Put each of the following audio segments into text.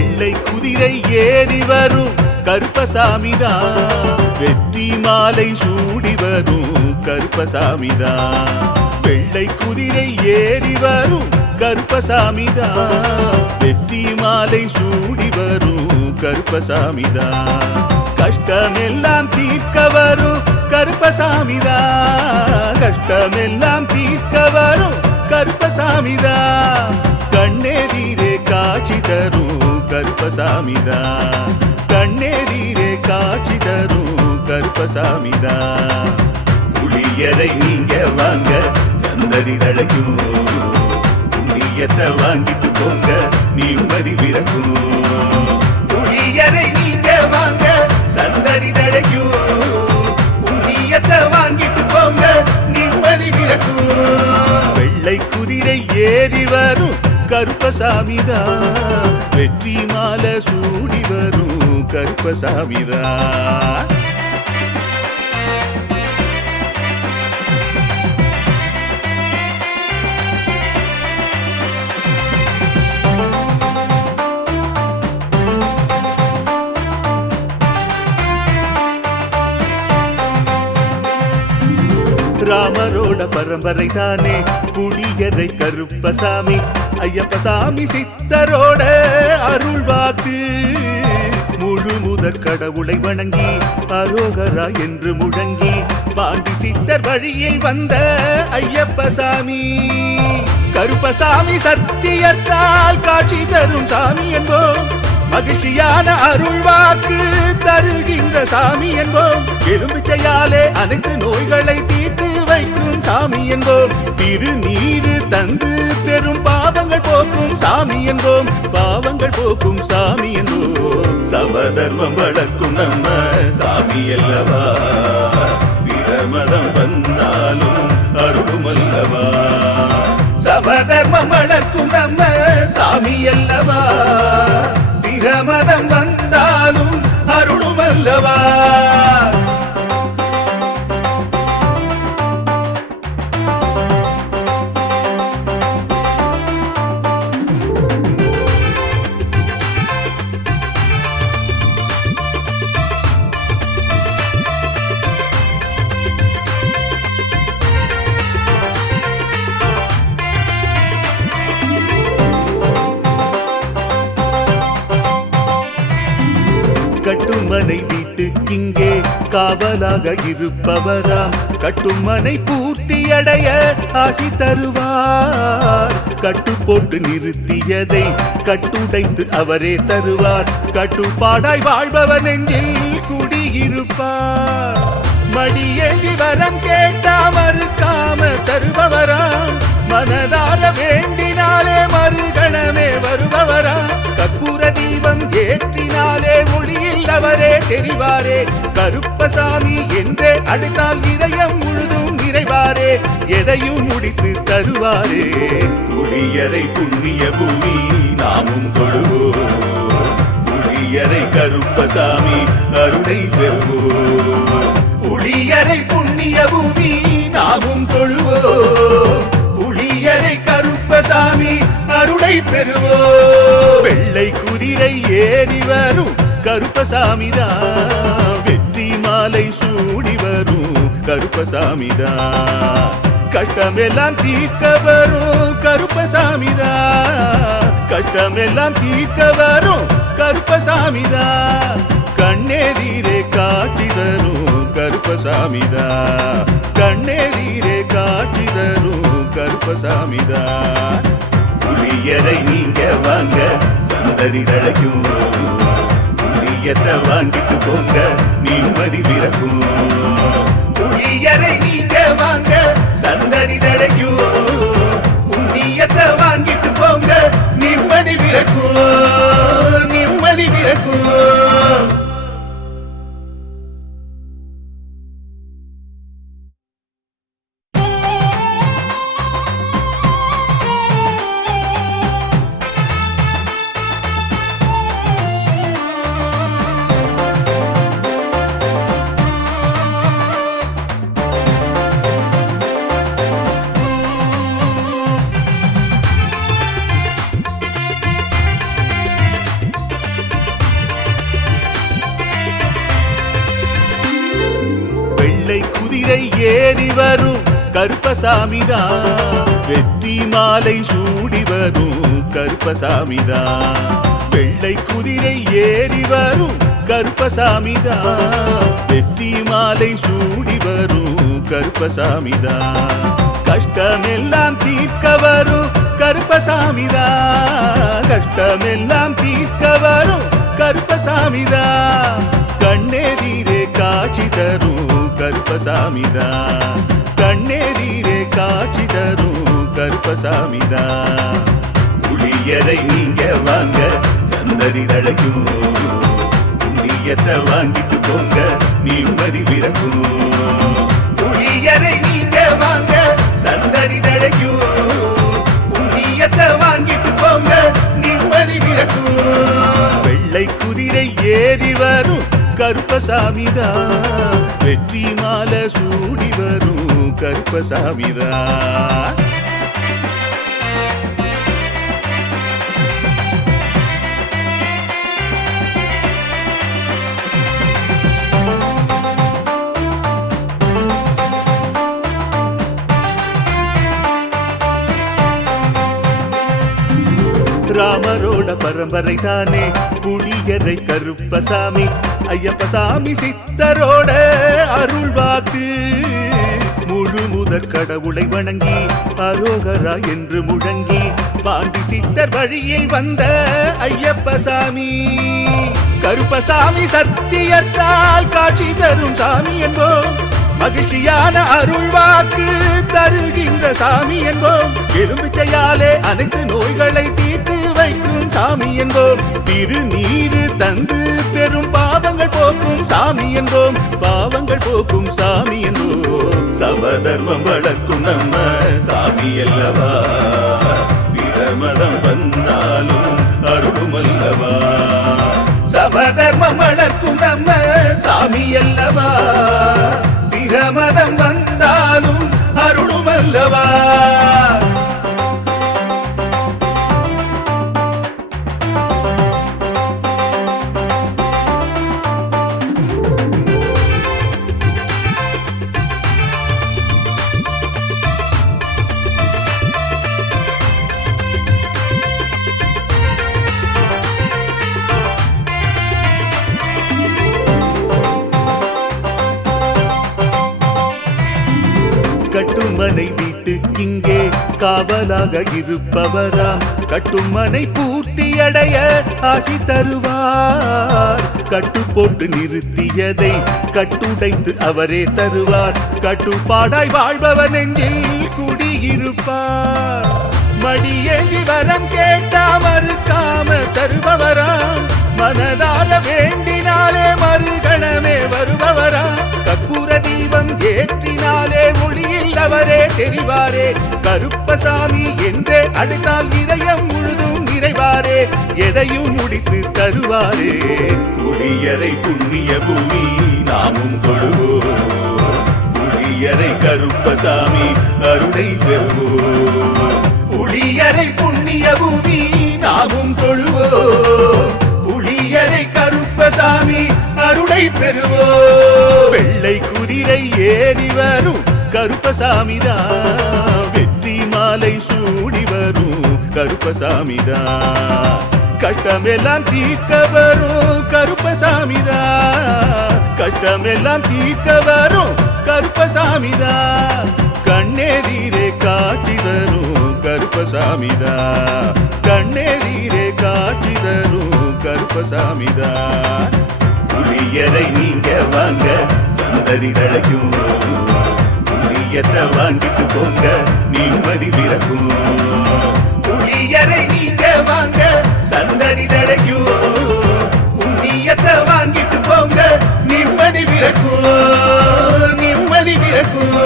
வெள்ளை குதிரை ஏறி வரும் கருப்பசாமிதான், வெற்றி மாலை சூடி வரும் கருப்பசாமிதான். வெள்ளை குதிரை ஏறி வரும் கருப்பசாமிதான், வெற்றி மாலை சூடி வரும் கருப்பசாமிதான். கஷ்டமெல்லாம் தீர்க்க வரும் கருப்பசாமிதான், கஷ்டமெல்லாம் தீர்க்க வரும் கருப்பசாமிதான். கண்ணெதிரே காட்சி தரும் கருப்பசாமிதான், கண்ணெதிரே காட்சி தரும் கருப்பசாமிதான். புளியரை நீங்க வாங்க சந்ததி தழைக்கும், புண்ணியத்தை வாங்கிட்டு போங்க நிம்மதி பிறக்கும். புளியரை நீங்க வாங்க சந்ததி தழைக்கும், புண்ணியத்தை வாங்கிட்டு போங்க நிம்மதி பிறக்கும். வெள்ளை குதிரை ஏறி வரும் கருப்பசாமிதான், வெற்றி மாலை சூடி வரும் கருப்பசாமிதான். ராமரோட பரம்பரை தானே புளியரை கருப்பசாமி, ஐயப்பசாமி சித்தரோட அருள் வாக்கு. முழு முதற் கடவுளை வணங்கி அரோகரா என்று முழங்கி பாண்டி சித்தர் வழியில் வந்த ஐயப்பசாமி. கருப்பசாமி சத்தியத்தால் காட்சி தரும் சாமி என்போம், மகிழ்ச்சியான அருள் வாக்கு தருகின்ற சாமி என்போம். எலுமிச்சையாலே அனைத்து நோய்களை தீர்த்து வைக்கும் சாமி என்போம். திருநீரு தந்து பெரும் பாவங்கள் போக்கும் சாமி என்போம், பாவங்கள் போக்கும் சாமி என்போம். சமதர்மம் வளர்க்கும் நம்ம சாமி அல்லவா, பிரமதம் வந்தாலும் அருளும் அல்லவா. சமதர்மம் வளர்க்கும் நம்ம சாமி அல்லவா, பிரமதம் வந்தாலும் அருளும் அல்லவா. கட்டுமனை வீட்டுக்கிங்கே காவலாக இருப்பவராம், கட்டுமனை பூர்த்தியடைய ஆசி தருவார். கட்டு போட்டு நிறுத்தியதை கட்டுடைத்து அவரே தருவார், கட்டுப்பாடாய் வாழ்பவன் நெஞ்சில் குடியிருப்பார். மடியேந்தி வரம் கேட்டா மறுக்காம தருபவராம், மனதார வேண்டினாலே மறுகணமே வருபவராம். கற்பூர தீபம் ஏற்றினாலே ஒளியில் அவரே தெரிவாரே, கருப்பசாமி என்றே அழைத்தால் இதயம் முழுதும் நிறைவாரே, எதையும் முடித்து தருவாரே. புளியரை புண்ணிய பூமி நாமும் தொழுவோம், புளியரை கருப்பசாமி அருளை பெறுவோம். புளியரை புண்ணிய பூமி நாமும் தொழுவோம், புளியரை கருப்பசாமி அருளை பெறுவோம். வெள்ளை குதிரை ஏறி வரும் கருப்பசாமிதான், வெற்றி மாலை சூடி வரும் கருப்பசாமிதான். கஷ்டமெல்லாம் தீர்க்க வரும் கருப்பசாமிதான், கஷ்டமெல்லாம் தீர்க்க வரும் கருப்பசாமிதான். கண்ணெதிரே காட்சி தரும் கருப்பசாமிதான், கண்ணெதிரே காட்சி தரும் கருப்பசாமிதான். புளியரை நீங்க வாங்க சந்ததி தழைக்கும், புளியத்தை வாங்கிட்டு போங்க நிம்மதி பிறக்கும். புளியரை நீங்க வாங்க சந்ததி தழைக்கும், புண்ணியத்தை வாங்கிட்டு போங்க நிம்மதி பிறக்கும், நிம்மதி பிறக்கும். குதிரை ஏறி வரும் கருப்பசாமிதான், வெற்றி மாலை சூடி வரும் கருப்பசாமிதான். வெள்ளை குதிரை ஏறி வரும் கருப்பசாமிதான், வெற்றி மாலை சூடி வரும் கருப்பசாமிதான். கஷ்டமெல்லாம் தீர்க்க வரும் கருப்பசாமிதான், கஷ்டமெல்லாம் தீர்க்க வரும் கருப்பசாமிதான். கண்ணெதிரே காட்சி தரும் கருப்பசாமிதான், கண்ணெதிரே காட்சி தரும் கருப்பசாமிதான். புளியரை நீங்க வாங்க சந்ததி தழைக்கும், புண்ணியத்தை வாங்கிட்டு போங்க நிம்மதி பிறக்கும். புளியரை நீங்க வாங்க சந்ததி தழைக்கும், புண்ணியத்தை வாங்கிட்டு போங்க நிம்மதி பிறக்கும். வெள்ளை குதிரை ஏறி வரும் கருப்பசாமிதான், வெற்றி மாலை சூடி வரும் கருப்பசாமிதான். ராமரோட பரம்பரை தானே புளியரை கருப்பசாமி, ஐயப்பசாமி சித்தரோட அருள்வாக்கு. முழு முதற் கடவுளை வணங்கி அரோகரா என்று முழங்கி பாண்டி சித்தர் வழியில் வந்த ஐயப்பசாமி. கருப்பசாமி சத்தியத்தால் காட்சி தரும் சாமி என்போம், மகிழ்ச்சியான அருள்வாக்கு தருகின்ற சாமி என்போம். எலும்பிச்சையாலே அனைத்து நோய்களை தீர்த்து வைக்கும் சாமி என்போம். திருநீரு தந்து பெரும் பாவங்கள் போக்கும் சாமி என்போம், பாவங்கள் போக்கும் சாமி என்போம். சமதர்மம் வளர்க்கும் நம்ம சாமி அல்லவா, பிரமதம் வந்தாலும் அருளும் அல்லவா. சமதர்மம் வளர்க்கும் நம்ம சாமி அல்லவா, பிரமதம் வந்தாலும் அருளும் அல்லவா. கட்டுமனை வீட்டுக்கிங்கே காவலாக இருப்பவராம், கட்டுமனை பூர்த்தியடைய ஆசி தருவார். கட்டு போட்டு நிறுத்தியதை கட்டுடைத்து அவரே தருவார், கட்டுப்பாடாய் வாழ்பவன் நெஞ்சில் குடியிருப்பார். மடியேந்தி வரம் கேட்டா மறுக்காம தருபவராம், மனதார வேண்டினாலே மறுகணமே வருபவராம். கற்பூர தீபம் ஏற்றினாலே ஒளியில் அவரே தெரிவாரே, கருப்பசாமி என்றே அழைத்தால் இதயம் முழுதும் நிறைவாரே, எதையும் முடித்து தருவாரே. புளியரை புண்ணிய பூமி நாமும் தொழுவோம், புளியரை கருப்பசாமி அருளை பெறுவோம். புளியரை புண்ணிய பூமி நாமும் தொழுவோம், புளியரை கருப்பசாமி அருளை பெறுவோம். வெள்ளை குதிரை ஏறி வரும் கருப்பசாமிதான், வெற்றி மாலை சூடி வரும் கருப்பசாமிதான். கஷ்டமெல்லாம் தீர்க்க வரும் கருப்பசாமிதான், கஷ்டமெல்லாம் தீர்க்க வரும் கருப்பசாமிதான். கண்ணெதிரே காட்சி தரும் கருப்பசாமிதான், கண்ணெதிரே காட்சி தரும் கருப்பசாமிதான். புளியரை நீங்க வாங்க சந்ததி தழைக்கும், புளியத்தை வாங்கிட்டு போங்க நிம்மதி பிறக்கும். புளியரை நீங்க வாங்க சந்ததி தழைக்கும், புண்ணியத்தை வாங்கிட்டு போங்க நிம்மதி பிறக்கும், நிம்மதி பிறக்கும்.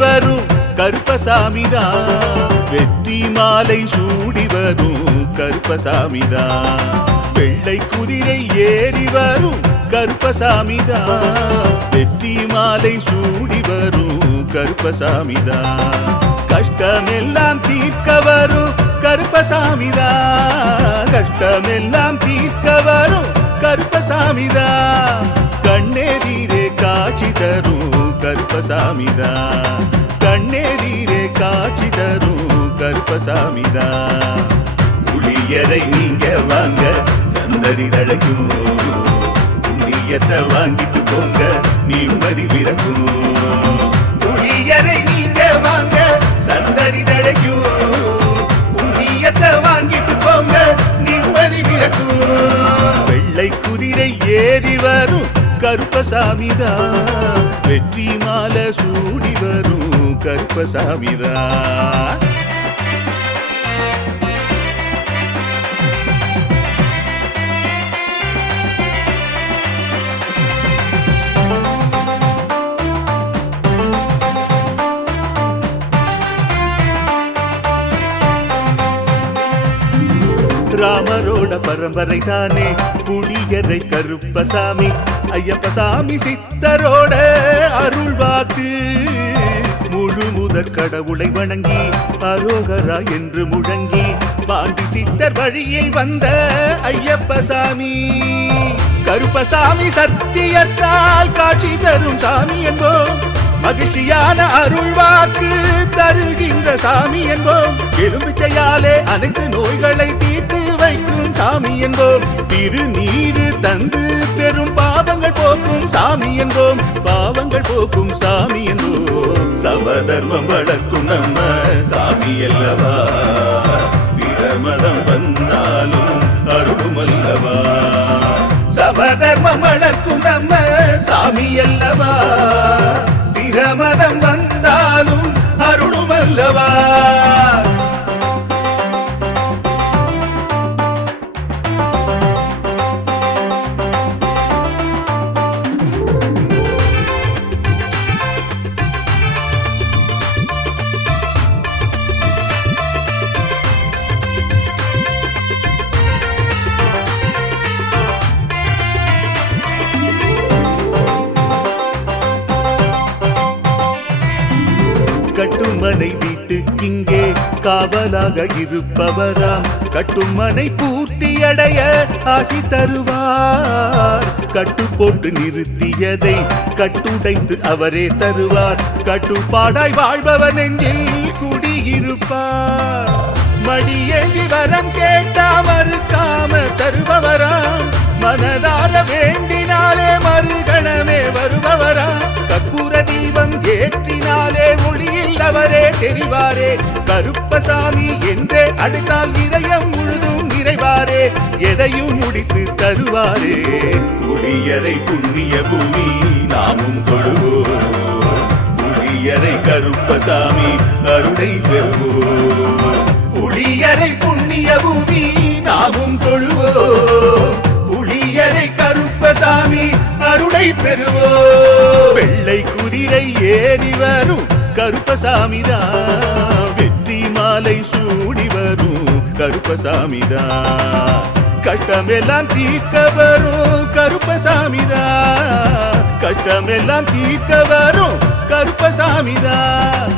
வரும் கருப்பசாமிதான் வெற்றி மாலை சூடி வரும் கருப்பசாமிதான் வெள்ளை குதிரை ஏறி வரும் கருப்பசாமிதான் வெற்றி மாலை சூடி வரும் கருப்பசாமிதான் கஷ்டமெல்லாம் தீர்க்க வரும் கருப்பசாமிதான் கஷ்டமெல்லாம் தீர்க்க வரும் கருப்பசாமிதான் கண்ணெதிரே காட்சி தரும் கருப்பசாமிதான் கண்ணெதிரே காட்சி தரும் கருப்பசாமிதான் புளியரை நீங்க வாங்க சந்ததி தழைக்கும் புண்ணியத்தை வாங்கிட்டு போங்க நிம்மதி பிறக்கும் புளியரை நீங்க வாங்க சந்ததி தழைக்கும் புண்ணியத்தை வாங்கிட்டு போங்க நிம்மதி பிறக்கும் வெள்ளை குதிரை ஏறி வரும் கருப்பசாமிதான் வெற்றி மாலை சூடி வரும் கருப்பசாமிதான் ராமரோட பரம்பரை தானே புளியரை கருப்பசாமி ஐயப்பசாமி சித்தரோட அருள்வாக்கு முழு முதற் கடவுளை வணங்கி அரோகரா என்று முழங்கி பாண்டி சித்தர் வழியில் வந்த ஐயப்பசாமி கருப்பசாமி சத்தியத்தால் காட்சி தரும் சாமி என்போம் மகிழ்ச்சியான அருள்வாக்கு தருகின்ற சாமி என்போம் எலும்பிச்சையாலே அனைத்து நோய்களை தீர்த்து வைக்கும் சாமி என்போம் திருநீரு தந்து பெரும் பாவங்கள் போக்கும் சாமி என்போம் பாவங்கள் போக்கும் சாமி என்போம் சமதர்மம் வளர்க்கும் நம்ம சாமி அல்லவா பிரமதம் வந்தாலும் அருளும் அல்லவா சமதர்மம் வளர்க்கும் நம்ம சாமி அல்லவா பிரமதம் வந்தாலும் அருளும் அல்லவா கட்டுமனை வீட்டுக்கிங்கே காவலாக இருப்பவராம் கட்டுமனை பூர்த்தி அடைய ஆசி தருவார் கட்டு போட்டு நிறுத்தியதை கட்டுடைத்து அவரே தருவார் கட்டுப்பாடாய் வாழ்பவர் நெஞ்சில் குடியிருப்பார் மடியேந்தி வரம் கேட்டா மறுக்காம தருபவராம் மனதார வேண்டினாலே மறுகணமே வருபவராம் கற்பூர தீபம் ஏற்றினாலே ஒளியில் அவரே தெரிவாரே கருப்பசாமி என்றே அழைத்தால் இதயம் முழுதும் நிறைவாரே எதையும் முடித்து தருவாரே புளியரை புண்ணிய பூமி நாமும் தொழுவோம் புளியரை கருப்பசாமி அருளை பெறுவோம் புளியரை புண்ணிய பூமி நாமும் தொழுவோம் புளியரை கருப்பசாமி அருளை பெறுவோம் வெள்ளை குதிரை ஏறி வரும் கருப்பசாமிதான் வெற்றி மாலை சூடி வரும் கருப்பசாமிதான் கஷ்டமெல்லாம் தீர்க்க வரும் கருப்பசாமிதான் கஷ்டமெல்லாம் தீர்க்க வரும் கருப்பசாமிதான்